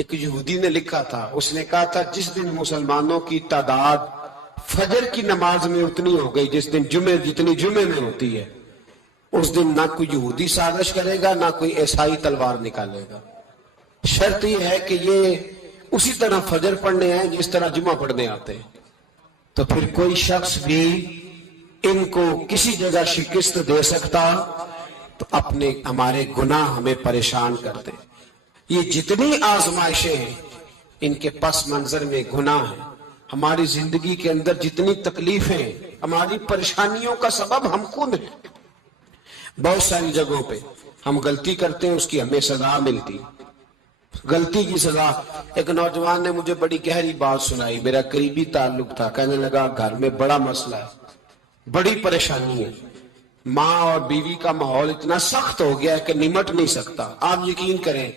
ایک یہودی نے لکھا تھا، اس نے کہا تھا جس دن مسلمانوں کی تعداد فجر کی نماز میں اتنی ہو گئی جس دن جتنی جمعے میں ہوتی ہے، اس دن نہ کوئی یہودی سازش کرے گا نہ کوئی عیسائی تلوار نکالے گا۔ شرط یہ ہے کہ یہ اسی طرح فجر پڑھنے ہیں جس طرح جمعہ پڑھنے آتے ہیں۔ تو پھر کوئی شخص بھی ان کو کسی جگہ شکست دے سکتا تو ہمارے گناہ ہمیں پریشان کرتے۔ یہ جتنی آزمائشیں ہیں ان کے پس منظر میں گناہ ہیں۔ ہماری زندگی کے اندر جتنی تکلیفیں، ہماری پریشانیوں کا سبب ہم خود ہیں۔ بہت ساری جگہوں پہ ہم غلطی کرتے ہیں، اس کی ہمیں سزا ملتی، غلطی کی سزا۔ ایک نوجوان نے مجھے بڑی گہری بات سنائی، میرا قریبی تعلق تھا، کہنے لگا گھر میں بڑا مسئلہ ہے، بڑی پریشانی ہے، ماں اور بیوی کا ماحول اتنا سخت ہو گیا ہے کہ نمٹ نہیں سکتا۔ آپ یقین کریں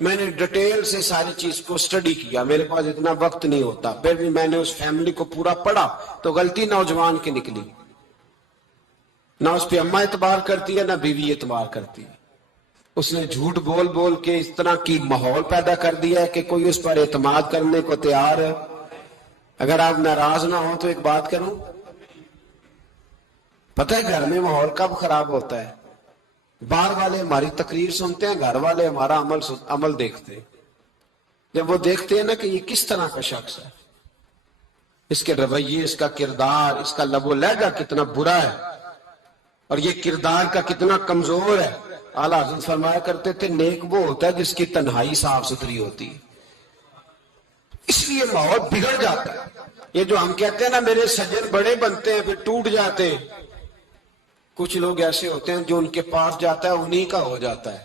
میں نے ڈیٹیل سے ساری چیز کو سٹڈی کیا، میرے پاس اتنا وقت نہیں ہوتا، پھر بھی میں نے اس فیملی کو پورا پڑھا تو غلطی نوجوان کی نکلی۔ نہ اس پہ اماں اعتبار کرتی ہے نہ بیوی اعتبار کرتی ہے۔ اس نے جھوٹ بول بول کے اس طرح کی ماحول پیدا کر دیا ہے کہ کوئی اس پر اعتماد کرنے کو تیار ہے۔ اگر آپ ناراض نہ ہوں تو ایک بات کروں، پتہ ہے گھر میں ماحول کب خراب ہوتا ہے؟ باہر والے ہماری تقریر سنتے ہیں، گھر والے ہمارا عمل دیکھتے ہیں۔ جب وہ دیکھتے ہیں نا کہ یہ کس طرح کا شخص ہے، اس کے رویے، اس کا کردار، اس کا لب و لہجہ کتنا برا ہے اور یہ کردار کا کتنا کمزور ہے۔ اعلیٰ حضرت فرمایا کرتے تھے نیک وہ ہوتا ہے جس کی تنہائی صاف ستھری ہوتی ہے، اس لیے ماحول بگڑ جاتا ہے۔ یہ جو ہم کہتے ہیں نا میرے سجن بڑے بنتے ہیں پھر ٹوٹ جاتے ہیں، کچھ لوگ ایسے ہوتے ہیں جو ان کے پاس جاتا ہے انہی کا ہو جاتا ہے،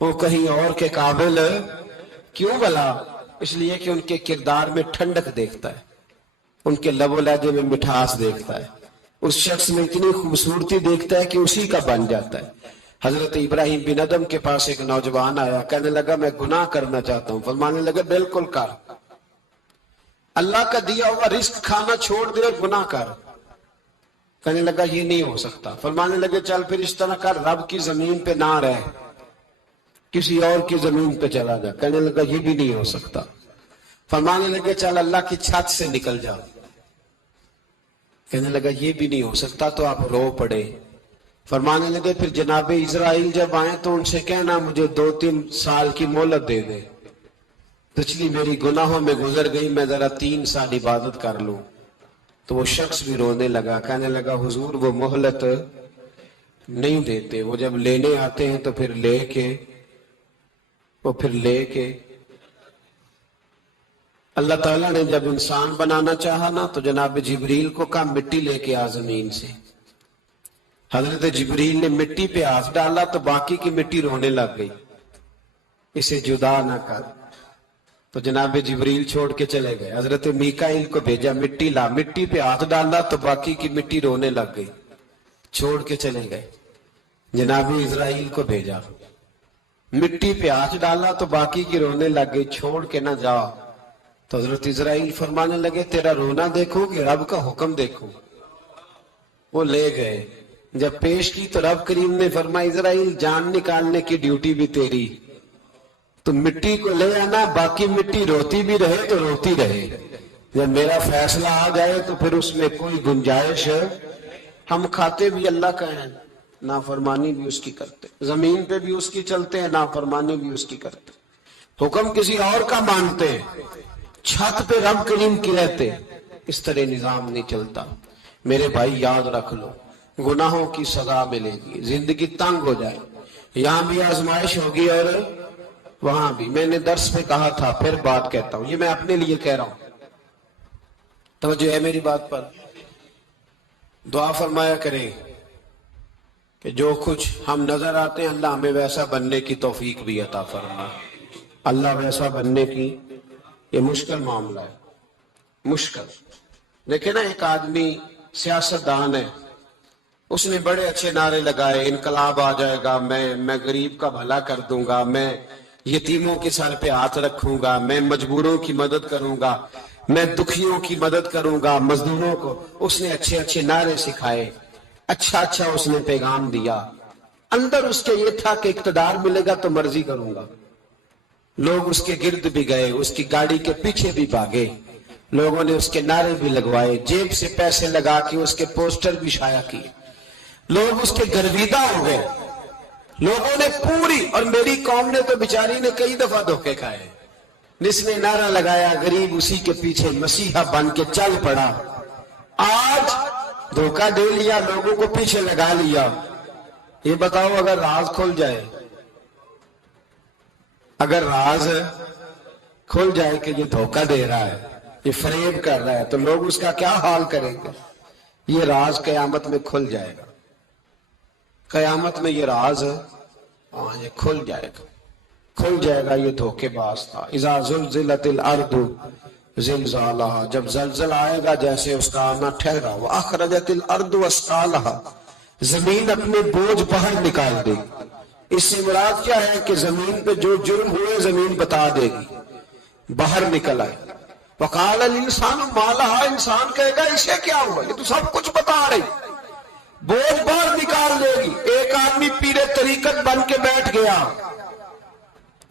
وہ کہیں اور کے قابل کیوں بھلا؟ اس لیے کہ ان کے کردار میں ٹھنڈک دیکھتا ہے، ان کے لب و لہجے میں مٹھاس دیکھتا ہے، اس شخص میں اتنی خوبصورتی دیکھتا ہے کہ اسی کا بن جاتا ہے۔ حضرت ابراہیم بن ادم کے پاس ایک نوجوان آیا، کہنے لگا میں گناہ کرنا چاہتا ہوں۔ فرمانے لگا بالکل کر، اللہ کا دیا ہوا رزق کھانا چھوڑ دے اور گناہ کر۔ کہنے لگا یہ نہیں ہو سکتا۔ فرمانے لگے چل پھر اس طرح کر، رب کی زمین پہ نہ رہ، کسی اور کی زمین پہ چلا جا۔ کہنے لگا یہ بھی نہیں ہو سکتا۔ فرمانے لگے چل اللہ کی چھت سے نکل جا۔ کہنے لگا یہ بھی نہیں ہو سکتا، تو آپ رو پڑے۔ فرمانے لگے پھر جناب اسرائیل جب آئیں تو ان سے کہنا مجھے 2-3 سال کی مہلت دے دے، پچھلی میری گناہوں میں گزر گئی، میں ذرا 3 سال عبادت کر لوں۔ تو وہ شخص بھی رونے لگا، کہنے لگا حضور وہ مہلت نہیں دیتے، وہ جب لینے آتے ہیں تو پھر لے کے اللہ تعالیٰ نے جب انسان بنانا چاہا نا تو جناب جبریل کو کہا مٹی لے کے آ زمین سے۔ حضرت جبریل نے مٹی پہ ہاتھ ڈالا تو باقی کی مٹی رونے لگ گئی، اسے جدا نہ کر۔ تو جناب جبریل چھوڑ کے چلے گئے، حضرت میکائیل کو بھیجا مٹی لا، مٹی پہ ہاتھ ڈالا تو باقی کی مٹی رونے لگ گئی، چھوڑ کے چلے گئے۔ جناب اسرائیل کو بھیجا، مٹی پہ ہاتھ ڈالا تو باقی کی رونے لگ گئی، چھوڑ کے نہ جا۔ تو حضرت اسرائیل فرمانے لگے تیرا رونا دیکھو کہ رب کا حکم دیکھو۔ وہ لے گئے، جب پیش کی تو رب کریم نے فرمایا اسرائیل جان نکالنے کی ڈیوٹی بھی تیری، تو مٹی کو لے آنا، باقی مٹی روتی بھی رہے تو روتی رہے، جب میرا فیصلہ آ جائے تو پھر اس میں کوئی گنجائش ہے۔ ہم کھاتے بھی اللہ کا ہیں، نافرمانی بھی اس کی کرتے، زمین پہ بھی اس کی چلتے ہیں، نافرمانی بھی اس کی کرتے، حکم کسی اور کا مانتے، چھت پہ رب کریم کی رہتے۔ اس طرح نظام نہیں چلتا۔ میرے بھائی یاد رکھ لو گناہوں کی سزا ملے گی، زندگی تنگ ہو جائے، یہاں بھی آزمائش ہوگی اور وہاں بھی۔ میں نے درس میں کہا تھا، پھر بات کہتا ہوں، یہ میں اپنے لیے کہہ رہا ہوں، توجہ ہے میری بات پر۔ دعا فرمایا کریں کہ جو کچھ ہم نظر آتے ہیں اللہ ہمیں ویسا بننے کی توفیق بھی عطا فرمائے۔ اللہ ویسا بننے کی، یہ مشکل معاملہ ہے، مشکل۔ دیکھیں نا ایک آدمی سیاستدان ہے، اس نے بڑے اچھے نعرے لگائے، انقلاب آ جائے گا، میں غریب کا بھلا کر دوں گا، میں یتیموں کے سر پہ ہاتھ رکھوں گا، میں مجبوروں کی مدد کروں گا، میں دکھیوں کی مدد کروں گا، مزدوروں کو۔ اس نے اچھے اچھے نعرے سکھائے، اچھا اس نے پیغام دیا، اندر اس کے یہ تھا کہ اقتدار ملے گا تو مرضی کروں گا۔ لوگ اس کے گرد بھی گئے، اس کی گاڑی کے پیچھے بھی بھاگے، لوگوں نے اس کے نعرے بھی لگوائے، جیب سے پیسے لگا کے اس کے پوسٹر بھی شائع کیے، لوگ اس کے گرویدہ ہو گئے، لوگوں نے پوری، اور میری قوم نے تو بیچاری نے کئی دفعہ دھوکے کھائے، جس نے نعرہ لگایا غریب اسی کے پیچھے مسیحا بن کے چل پڑا۔ آج دھوکہ دے لیا، لوگوں کو پیچھے لگا لیا۔ یہ بتاؤ اگر راز کھل جائے، اگر راز کھل جائے کہ یہ دھوکہ دے رہا ہے، یہ فریب کر رہا ہے، تو لوگ اس کا کیا حال کریں گے؟ یہ راز قیامت میں کھل جائے گا، قیامت میں یہ راز یہ کھل جائے گا، کھل جائے گا یہ دھوکے باز تھا۔ اذا زلزلت الارض زلزالہا، جب زلزلہ آئے گا جیسے اس کا آنا ٹھہرا، واخرجت الارض اثقالہا، زمین اپنے بوجھ باہر نکال دے گی۔ اس سے مراد کیا ہے کہ زمین پہ جو جرم ہوئے زمین بتا دے گی، باہر نکل آئے۔ وقال الانسان ما لہا، انسان کہے گا اسے کیا ہوا، یہ تو سب کچھ بتا رہی، بوجھ باہر نکال دے گی۔ ایک آدمی پیر طریقت بن کے بیٹھ گیا،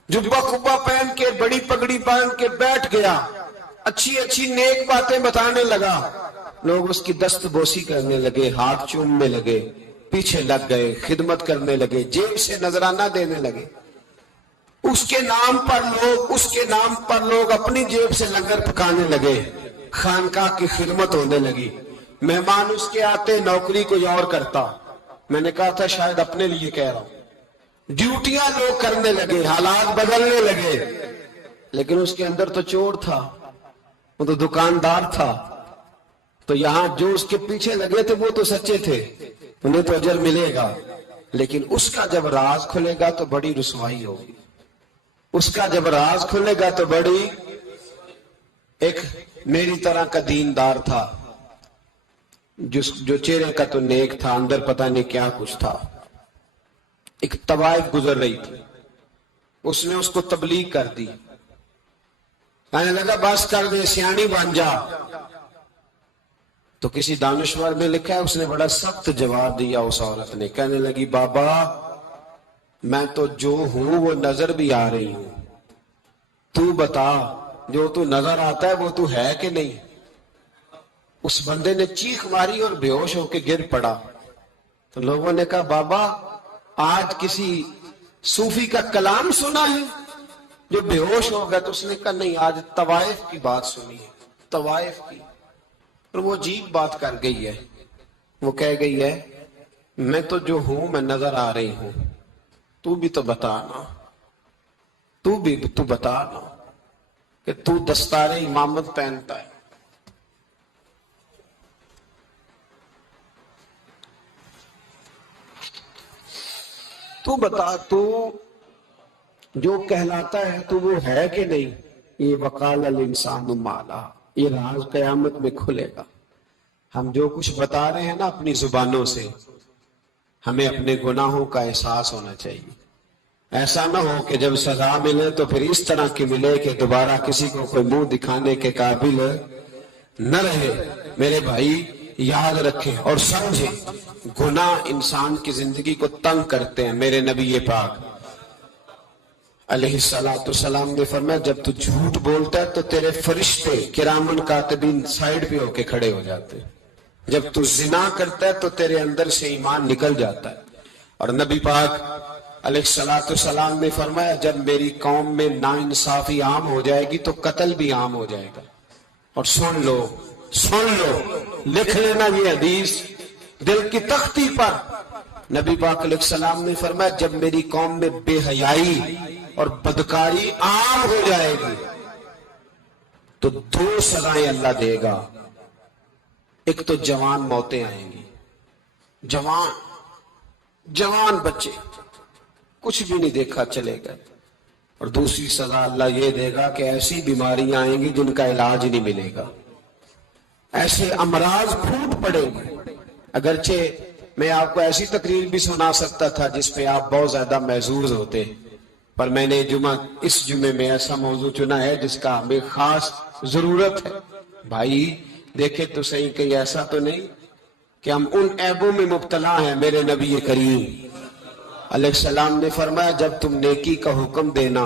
جبہ کبہ پہن کے، بڑی پگڑی پہن کے بیٹھ گیا، اچھی اچھی نیک باتیں بتانے لگا، لوگ اس کی دست بوسی کرنے لگے، ہاتھ چومنے لگے، پیچھے لگ گئے، خدمت کرنے لگے، جیب سے نذرانہ دینے لگے۔ اس کے نام پر لوگ اپنی جیب سے لنگر پکانے لگے، خانقاہ کی خدمت ہونے لگی، مہمان اس کے آتے، نوکری کوئی اور کرتا۔ میں نے کہا تھا شاید اپنے لیے کہہ رہا ہوں، ڈیوٹیاں لوگ کرنے لگے، حالات بدلنے لگے، لیکن اس کے اندر تو چور تھا، وہ تو دکاندار تھا، تو یہاں جو اس کے پیچھے لگے تھے وہ تو سچے تھے، انہیں تو اجر ملے گا، لیکن اس کا جب راز کھلے گا تو بڑی رسوائی ہوگی، اس کا جب راز کھلے گا تو بڑی۔ ایک میری طرح کا دیندار تھا، جو چہرے کا تو نیک تھا، اندر پتہ نہیں کیا کچھ تھا۔ ایک طوائف گزر رہی تھی، اس نے اس کو تبلیغ کر دی، کہنے لگا بس کر دے، سیانی بن جا۔ تو کسی دانشور میں لکھا ہے اس نے بڑا سخت جواب دیا، اس عورت نے کہنے لگی بابا میں تو جو ہوں وہ نظر بھی آ رہی ہوں، تو بتا جو تو نظر آتا ہے وہ تو ہے کہ نہیں؟ اس بندے نے چیخ ماری اور بے ہوش ہو کے گر پڑا۔ تو لوگوں نے کہا بابا آج کسی صوفی کا کلام سنا ہے جو بے ہوش ہو گیا؟ تو اس نے کہا نہیں، آج طوائف کی بات سنی ہے، طوائف کی۔ اور وہ عجیب بات کر گئی ہے، وہ کہہ گئی ہے میں تو جو ہوں میں نظر آ رہی ہوں، تو بھی تو بتانا، تو بتانا کہ تو دستار امامت پہنتا ہے۔ تو بتا، تو جو کہلاتا ہے تو وہ ہے کہ نہیں؟ یہ وقال الانسان ما لہا، یہ راز قیامت میں کھلے گا۔ ہم جو کچھ بتا رہے ہیں نا اپنی زبانوں سے، ہمیں اپنے گناہوں کا احساس ہونا چاہیے۔ ایسا نہ ہو کہ جب سزا ملے تو پھر اس طرح کی ملے کہ دوبارہ کسی کو کوئی منہ دکھانے کے قابل نہ رہے۔ میرے بھائی یاد رکھیں اور سمجھیں، گناہ انسان کی زندگی کو تنگ کرتے ہیں۔ میرے نبی پاک علیہ السلام نے فرمایا جب تو جھوٹ بولتا ہے تو تیرے فرشتے کرامن کاتبین سائیڈ پہ ہو کے کھڑے ہو جاتے ہیں، جب تو زنا کرتا ہے تو تیرے اندر سے ایمان نکل جاتا ہے۔ اور نبی پاک علیہ السلام نے فرمایا جب میری قوم میں ناانصافی عام ہو جائے گی تو قتل بھی عام ہو جائے گا۔ اور سن لو لکھ لینا یہ حدیث دل کی تختی پر، نبی پاک علیہ السلام نے فرمایا جب میری قوم میں بے حیائی اور بدکاری عام ہو جائے گی تو 2 سزائیں اللہ دے گا۔ ایک تو جوان موتیں آئیں گی، جوان بچے کچھ بھی نہیں دیکھا چلے گئے، اور دوسری سزا اللہ یہ دے گا کہ ایسی بیماریاں آئیں گی جن کا علاج نہیں ملے گا، ایسے امراض پھوٹ پڑیں گے۔ اگرچہ میں آپ کو ایسی تقریر بھی سنا سکتا تھا جس پہ آپ بہت زیادہ محظوظ ہوتے، پر میں نے اس جمعے میں ایسا موضوع چنا ہے جس کا ہمیں خاص ضرورت ہے۔ بھائی دیکھیں تو صحیح، کہیں ایسا تو نہیں کہ ہم ان عیبوں میں مبتلا ہیں۔ میرے نبی کریم علیہ السلام نے فرمایا جب تم نیکی کا حکم دینا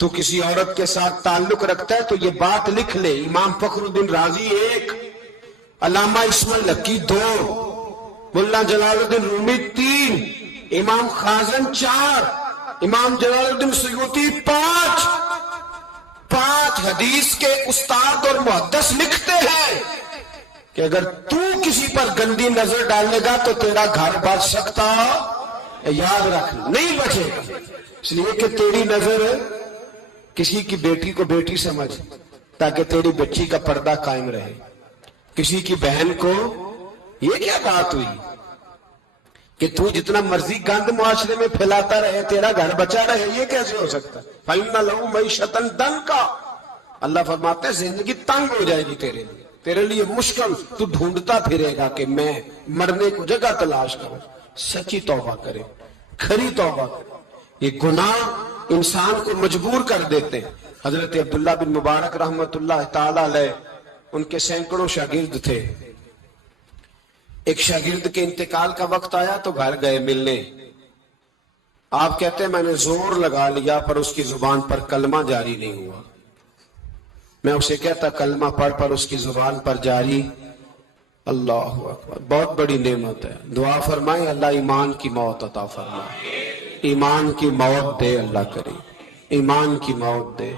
تو کسی عورت کے ساتھ تعلق رکھتا ہے تو یہ بات لکھ لے، امام فخر الدین رازی 1، علامہ اسماعیل لکی 2، ملا جلال الدین رومی 3، امام خازن 4، امام جلال الدین سیوطی 5 حدیث کے استاد اور محدث لکھتے ہیں کہ اگر تو کسی پر گندی نظر ڈالے گا تو تیرا گھر بچ سکتا، یاد رکھ نہیں بچے گا، اس لیے کہ تیری نظر کسی کی بیٹی کو بیٹی سمجھ تاکہ تیری بچی کا پردہ قائم رہے، کسی کی بہن کو، یہ کیا بات ہوئی کہ تو جتنا مرضی گند معاشرے میں پھیلاتا رہے تیرا گھر بچا رہے، یہ کیسے ہو سکتا؟ فَإِنَّ لَهُ مَعِيشَةً ضَنْكَ، اللہ فرماتے ہیں زندگی تنگ ہو جائے گی تیرے لیے مشکل، تو ڈھونڈتا پھرے گا کہ میں مرنے کو جگہ تلاش کروں۔ سچی توبہ کرے، کھری توبہ کرے، یہ گناہ انسان کو مجبور کر دیتے ہیں۔ حضرت عبداللہ بن مبارک رحمت اللہ تعالی علیہ، ان کے سینکڑوں شاگرد تھے، ایک شاگرد کے انتقال کا وقت آیا تو گھر گئے ملنے، آپ کہتے ہیں میں نے زور لگا لیا پر اس کی زبان پر کلمہ جاری نہیں ہوا، میں اسے کہتا کلمہ پڑھ پر اس کی زبان پر جاری، اللہ اکبر، بہت بڑی نعمت ہے، دعا فرمائیں اللہ ایمان کی موت عطا فرمائے، ایمان کی موت دے اللہ کرے، ایمان کی موت دے۔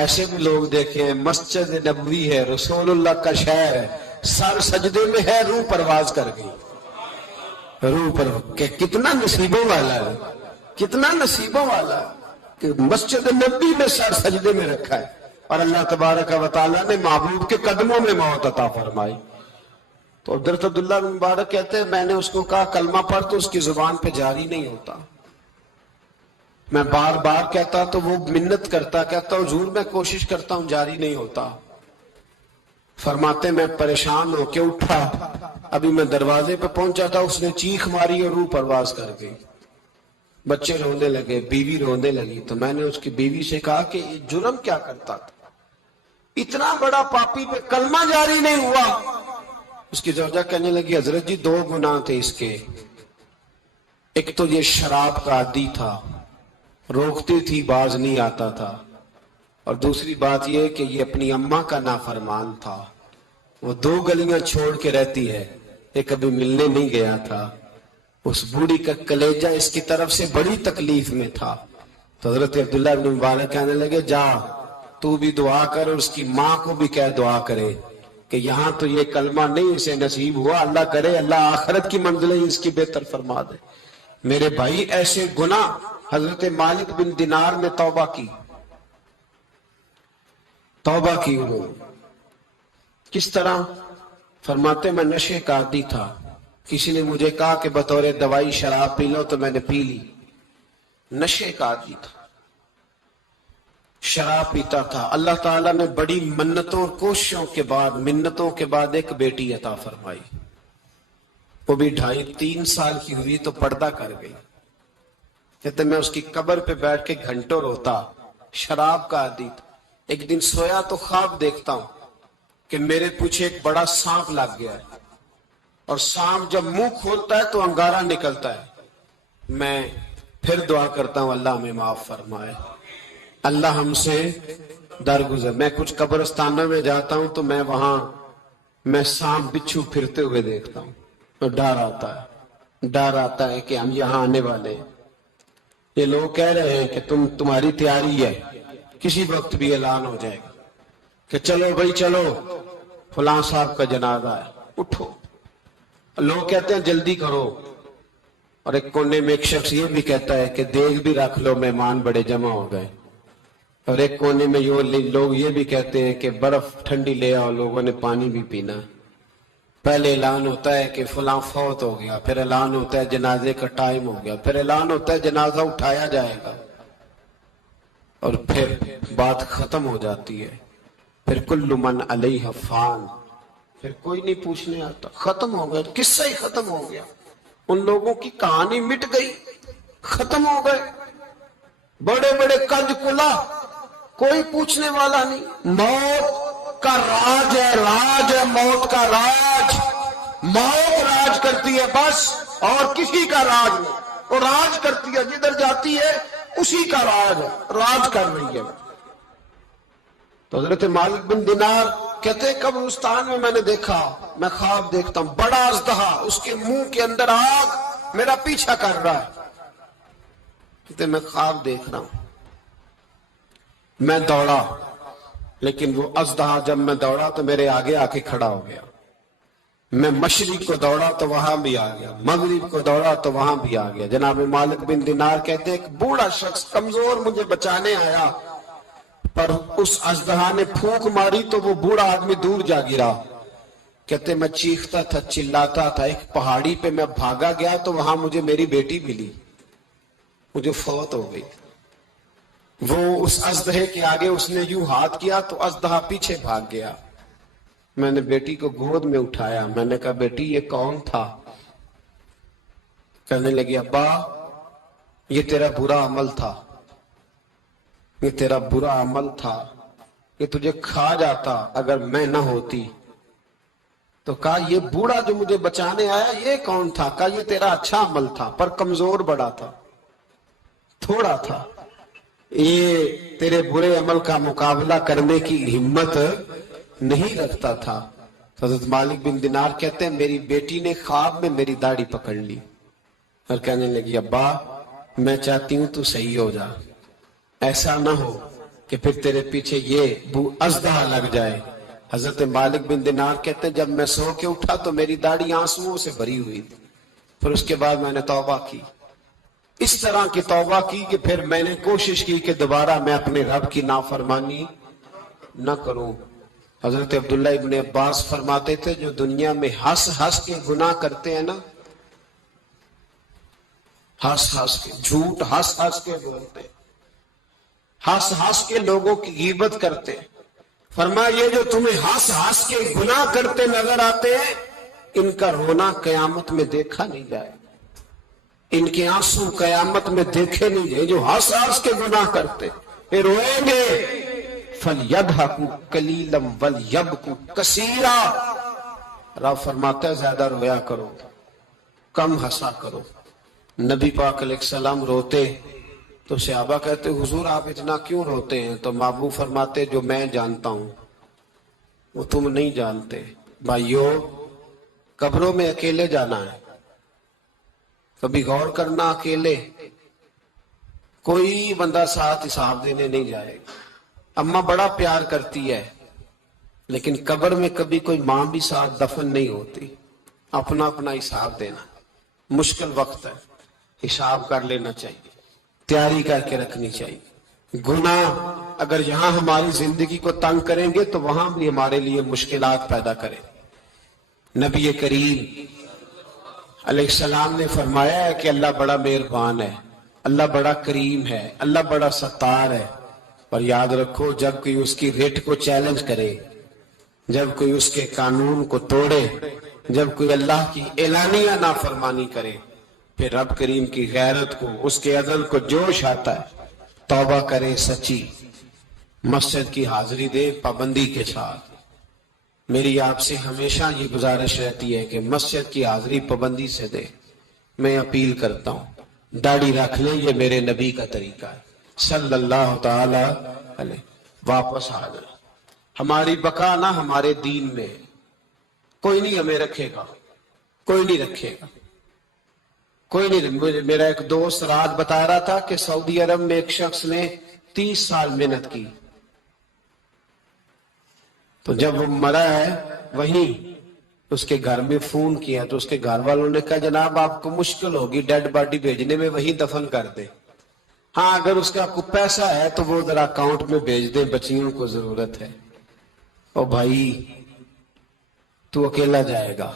ایسے بھی لوگ دیکھیں ہیں، مسجد نبوی ہے، رسول اللہ کا شہر ہے، سر سجدے میں ہے، روح پرواز کر گئی، روح پر کہ کتنا نصیبوں والا ہے، کتنا نصیبوں والا ہے کہ مسجد نبوی میں سر سجدے میں رکھا ہے اور اللہ تبارک و تعالیٰ نے محبوب کے قدموں میں موت عطا فرمائی۔ تو حضرت عبداللہ بن مبارک کہتے ہیں میں نے اس کو کہا کلمہ پڑھ تو اس کی زبان پہ جاری نہیں ہوتا، میں بار بار کہتا تو وہ منت کرتا، کہتا حضور میں کوشش کرتا ہوں جاری نہیں ہوتا۔ فرماتے میں پریشان ہو کے اٹھا، ابھی میں دروازے پہ پہنچا تھا اس نے چیخ ماری اور روح پرواز کر گئی، بچے رونے لگے، بیوی رونے لگی، تو میں نے اس کی بیوی سے کہا کہ یہ جرم کیا کرتا تھا، اتنا بڑا پاپی پہ کلمہ جاری نہیں ہوا۔ اس کی زوجہ کہنے لگی حضرت جی 2 گناہ تھے اس کے، ایک تو یہ شراب کا عادی تھا، روکتی تھی باز نہیں آتا تھا، اور دوسری بات یہ کہ یہ اپنی اماں کا نافرمان تھا، وہ 2 گلیاں چھوڑ کے رہتی ہے، یہ کبھی ملنے نہیں گیا تھا، اس بوڑھی کا کلیجہ اس کی طرف سے بڑی تکلیف میں تھا۔ تو حضرت عبداللہ بن مبارک کہنے لگے جا تو بھی دعا کر اور اس کی ماں کو بھی کہہ دعا کرے کہ یہاں تو یہ کلمہ نہیں اسے نصیب ہوا، اللہ کرے اللہ آخرت کی منزلیں اس کی بہتر فرما دے۔ میرے بھائی ایسے گناہ، حضرت مالک بن دینار نے توبہ کی انہوں نے، کس طرح؟ فرماتے میں نشے کا عادی تھا، کسی نے مجھے کہا کہ بطور دوائی شراب پی لو تو میں نے پی لی، نشے کا عادی تھا، شراب پیتا تھا۔ اللہ تعالیٰ نے بڑی منتوں اور کوششوں کے بعد، منتوں کے بعد ایک بیٹی عطا فرمائی، وہ بھی 2.5-3 سال کی ہوئی تو پردہ کر گئی۔ کہتے میں اس کی قبر پہ بیٹھ کے گھنٹوں روتا، شراب کا عادی تھا۔ ایک دن سویا تو خواب دیکھتا ہوں کہ میرے پیچھے ایک بڑا سانپ لگ گیا ہے، اور سانپ جب منہ کھولتا ہے تو انگارہ نکلتا ہے، میں پھر دعا کرتا ہوں اللہ ہمیں معاف فرمائے، اللہ ہم سے درگزر۔ میں کچھ قبرستانوں میں جاتا ہوں تو میں وہاں سانپ بچھو پھرتے ہوئے دیکھتا ہوں، تو ڈر آتا ہے کہ ہم یہاں آنے والے ہیں، یہ لوگ کہہ رہے ہیں کہ تمہاری تیاری ہے، کسی وقت بھی اعلان ہو جائے گا کہ چلو بھائی چلو فلاں صاحب کا جنازہ ہے، اٹھو، لوگ کہتے ہیں جلدی کرو، اور ایک کونے میں ایک شخص یہ بھی کہتا ہے کہ دیگ بھی رکھ لو مہمان بڑے جمع ہو گئے، اور ایک کونے میں لوگ یہ بھی کہتے ہیں کہ برف ٹھنڈی لے آؤ، لوگوں نے پانی بھی پینا۔ پہلے اعلان ہوتا ہے کہ فلاں فوت ہو گیا، پھر اعلان ہوتا ہے جنازے کا ٹائم ہو گیا، پھر اعلان ہوتا ہے جنازہ اٹھایا جائے گا، اور پھر بات ختم ہو جاتی ہے، پھر کل من علیہ فان، پھر کوئی نہیں پوچھنے آتا، ختم ہو گیا، قصہ ہی ختم ہو گیا، ان لوگوں کی کہانی مٹ گئی، ختم ہو گئے، بڑے بڑے قد کلا، کوئی پوچھنے والا نہیں۔ موت کا راج ہے موت کا راج، موت راج کرتی ہے بس، اور کسی کا راج نہیں، وہ راج کرتی ہے، جدھر جاتی ہے اسی کا راج کر رہی ہے۔ تو حضرت مالک بن دینار کہتے ہیں قبرستان میں میں نے دیکھا، میں خواب دیکھتا ہوں، بڑا اژدہا، اس کے منہ کے اندر آگ میرا پیچھا کر رہا ہے۔ کہتے ہیں میں خواب دیکھ رہا ہوں، میں دوڑا، لیکن وہ اژدہا جب میں دوڑا تو میرے آگے آ کے کھڑا ہو گیا۔ میں مشرق کو دوڑا تو وہاں بھی آ گیا، مغرب کو دوڑا تو وہاں بھی آ گیا۔ جناب مالک بن دینار کہتے ہیں ایک بوڑھا شخص کمزور مجھے بچانے آیا، پر اس اژدہا نے پھونک ماری تو وہ بوڑھا آدمی دور جا گرا۔ کہتے میں چیختا تھا، چلاتا تھا، ایک پہاڑی پہ میں بھاگا گیا تو وہاں مجھے میری بیٹی ملی، مجھے فوت ہو گئی۔ وہ اس اژدہے کے آگے اس نے یوں ہاتھ کیا تو اژدہا پیچھے بھاگ گیا۔ میں نے بیٹی کو گود میں اٹھایا، میں نے کہا بیٹی یہ کون تھا؟ کہنے لگی ابا یہ تیرا برا عمل تھا، یہ تیرا برا عمل تھا، یہ تجھے کھا جاتا اگر میں نہ ہوتی۔ تو کہا یہ بوڑھا جو مجھے بچانے آیا یہ کون تھا؟ کہا یہ تیرا اچھا عمل تھا پر کمزور بڑا تھا، تھوڑا تھا، یہ تیرے برے عمل کا مقابلہ کرنے کی ہمت نہیں رکھتا تھا۔ حضرت مالک بن دینار کہتے ہیں میری بیٹی نے خواب میں میری داڑھی پکڑ لی اور کہنے لگی ابا میں چاہتی ہوں تو صحیح ہو جا، ایسا نہ ہو کہ پھر تیرے پیچھے یہ اژدہا لگ جائے۔ حضرت مالک بن دینار کہتے ہیں جب میں سو کے اٹھا تو میری داڑھی آنسوؤں سے بھری ہوئی تھی، پھر اس کے بعد میں نے توبہ کی، اس طرح کی توبہ کی کہ پھر میں نے کوشش کی کہ دوبارہ میں اپنے رب کی نافرمانی نہ کروں۔ حضرت عبداللہ ابن عباس فرماتے تھے جو دنیا میں ہنس ہنس کے گناہ کرتے ہیں نا، ہنس ہنس کے جھوٹ ہنس ہنس کے بولتے، ہنس ہنس کے لوگوں کی غیبت کرتے، فرمایا یہ جو تمہیں ہنس ہنس کے گناہ کرتے نظر آتے ہیں ان کا رونا قیامت میں دیکھا نہیں جائے، ان کے آنسو قیامت میں دیکھے نہیں جائے۔ جو ہنس ہنس کے گناہ کرتے پھر روئیں گے، فَلْيَضْحَكُوا قَلِيلًا وَلْيَبْكُوا كَثِيرًا، رب فرماتا ہے زیادہ رویا کرو کم ہنسا کرو۔ نبی پاک علیہ السلام روتے تو صحابہ کہتے حضور آپ اتنا کیوں روتے ہیں؟ تو محبوب فرماتے جو میں جانتا ہوں وہ تم نہیں جانتے۔ بھائیو قبروں میں اکیلے جانا ہے، کبھی غور کرنا، اکیلے کوئی بندہ ساتھ حساب دینے نہیں جائے گا۔ اماں بڑا پیار کرتی ہے لیکن قبر میں کبھی کوئی ماں بھی ساتھ دفن نہیں ہوتی، اپنا اپنا حساب دینا مشکل وقت ہے، حساب کر لینا چاہیے، تیاری کر کے رکھنی چاہیے۔ گناہ اگر یہاں ہماری زندگی کو تنگ کریں گے تو وہاں بھی ہمارے لیے مشکلات پیدا کریں۔ نبی کریم علیہ السلام نے فرمایا ہے کہ اللہ بڑا مہربان ہے، اللہ بڑا کریم ہے، اللہ بڑا ستار ہے، اور یاد رکھو جب کوئی اس کی ریٹ کو چیلنج کرے، جب کوئی اس کے قانون کو توڑے، جب کوئی اللہ کی اعلانیہ نافرمانی کرے، پھر رب کریم کی غیرت کو، اس کے عدل کو جوش آتا ہے، توبہ کرے سچی، مسجد کی حاضری دے پابندی کے ساتھ۔ میری آپ سے ہمیشہ یہ گزارش رہتی ہے کہ مسجد کی حاضری پابندی سے دے۔ میں اپیل کرتا ہوں داڑھی رکھ لیں، یہ میرے نبی کا طریقہ ہے صلی اللہ تعالی علیہ۔ واپس آ جائے، ہماری بقا نہ ہمارے دین میں، کوئی نہیں ہمیں رکھے گا، کوئی نہیں رکھے گا، کوئی نہیں۔ میرا ایک دوست رات بتا رہا تھا کہ سعودی عرب میں ایک شخص نے 30 سال محنت کی، تو جب وہ مرا ہے وہیں اس کے گھر میں فون کیا تو اس کے گھر والوں نے کہا جناب آپ کو مشکل ہوگی ڈیڈ باڈی بھیجنے میں، وہیں دفن کر دے، ہاں اگر اس کا کوئی پیسہ ہے تو وہ ذرا اکاؤنٹ میں بھیج دے، بچیوں کو ضرورت ہے۔ او بھائی تو اکیلا جائے گا،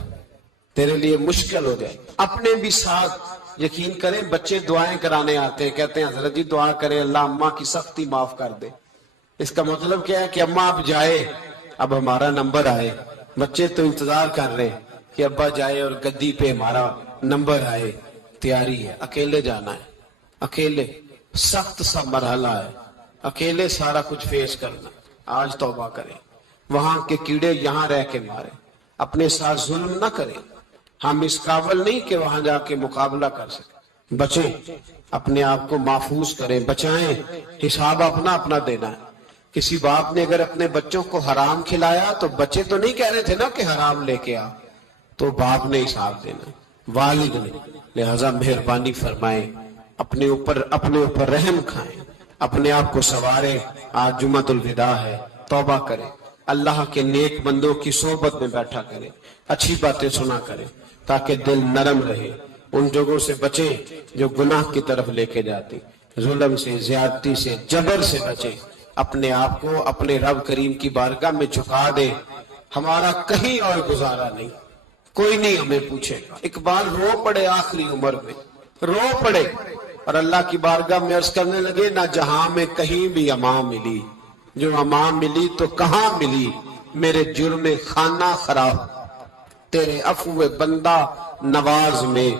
تیرے لیے مشکل ہو جائے۔ اپنے بھی ساتھ یقین کریں، بچے دعائیں کرانے آتے ہیں، کہتے ہیں حضرت جی دعا کریں اللہ اماں کی سختی معاف کر دے۔ اس کا مطلب کیا ہے کہ اماں اب جائے، اب ہمارا نمبر آئے۔ بچے تو انتظار کر رہے ہیں کہ ابا جائے اور گدی پہ ہمارا نمبر آئے، تیاری ہے۔ اکیلے جانا ہے، اکیلے سخت سا مرحلہ ہے، اکیلے سارا کچھ فیس کرنا۔ آج توبہ کریں، وہاں کے کیڑے یہاں رہ کے مارے، اپنے ساتھ ظلم نہ کریں۔ ہم اس قابل نہیں کہ وہاں جا کے مقابلہ کر سکیں، بچیں، اپنے آپ کو محفوظ کریں، بچائیں، حساب اپنا اپنا دینا ہے۔ کسی باپ نے اگر اپنے بچوں کو حرام کھلایا تو بچے تو نہیں کہہ رہے تھے نا کہ حرام لے کے آ، تو باپ نے حساب دینا، والد نے۔ لہذا مہربانی فرمائیں، اپنے اوپر رحم کھائیں، اپنے آپ کو سنواریں۔ آج جمعۃ الوداع ہے، توبہ کریں، اللہ کے نیک بندوں کی صحبت میں بیٹھا کریں، اچھی باتیں سنا کریں تاکہ دل نرم رہے۔ ان جگہوں سے بچیں جو گناہ کی طرف لے کے جاتی، ظلم سے، زیادتی سے، جبر سے بچیں۔ اپنے آپ کو اپنے رب کریم کی بارگاہ میں جھکا دیں۔ ہمارا کہیں اور گزارا نہیں، کوئی نہیں ہمیں پوچھے گا۔ اقبال رو پڑے آخری عمر میں، رو پڑے اور اللہ کی بارگاہ میں عرض کرنے لگے، نہ جہاں میں کہیں بھی امان ملی، جو امان ملی تو کہاں ملی، میرے جرم خانہ خراب، تیرے عفو بندہ نواز میں